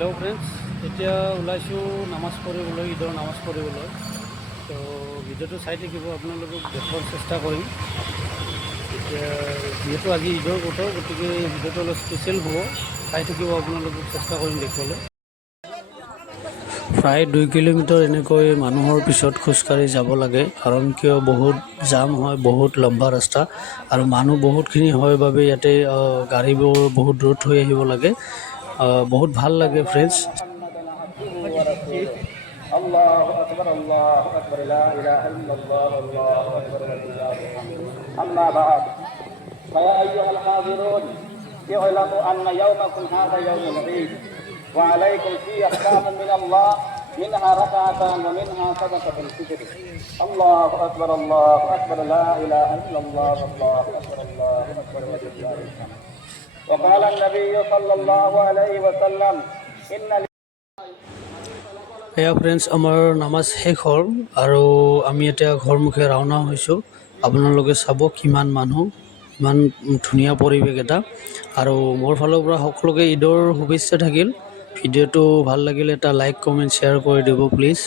Hello' friends, এতিয়া ওলাইছোঁ নামাজ পঢ়িবলৈ, ঈদৰ নামাজ পঢ়িবলৈ। তো ভিডিঅ'টো চাই থাকিব, আপোনালোকক দেখুৱাৰ চেষ্টা কৰিম। এতিয়া যিহেতু আজি ঈদৰ বতৰ, গতিকে ভিডিঅ'টো অলপ স্পেচিয়েল হ'ব। চাই থাকিব, আপোনালোকক চেষ্টা কৰিম দেখুৱাবলৈ। প্ৰায় 2 কিলোমিটাৰ এনেকৈ মানুহৰ পিছত খোজকাঢ়ি যাব লাগে, কাৰণ কিয় বহুত জাম হয়, বহুত লম্বা ৰাস্তা আৰু মানুহ বহুতখিনি হয় বাবে ইয়াতে গাড়ীবোৰ বহুত দূৰত থৈ আহিব লাগে। বহুত ভাল লাগে ফ্ৰেণ্ডছ। الله أكبر الله أكبر لا إله إلا الله الله أكبر أما بعد فيا أيها الحاضرون اعلموا أن يومكم هذا يوم العيد وعليكم فيه أحكام من الله منها ركعتان ومنها صدقة الفطر الله أكبر لا إله إلا الله الله أكبر ولله الحمد وقال النبي صلى الله عليه وسلم إن এয়া ফ্ৰেণ্ডছ, আমাৰ নামাজ শেষ হ'ল আৰু আমি এতিয়া ঘৰমুখে ৰাওনা হৈছোঁ। আপোনালোকে চাব কিমান মানুহ, ইমান ধুনীয়া পৰিৱেশ এটা। আৰু মোৰ ফালৰ পৰা সকলোকে ঈদৰ শুভেচ্ছা থাকিল। ভিডিঅ'টো ভাল লাগিলে এটা লাইক, কমেণ্ট, শ্বেয়াৰ কৰি দিব প্লিজ।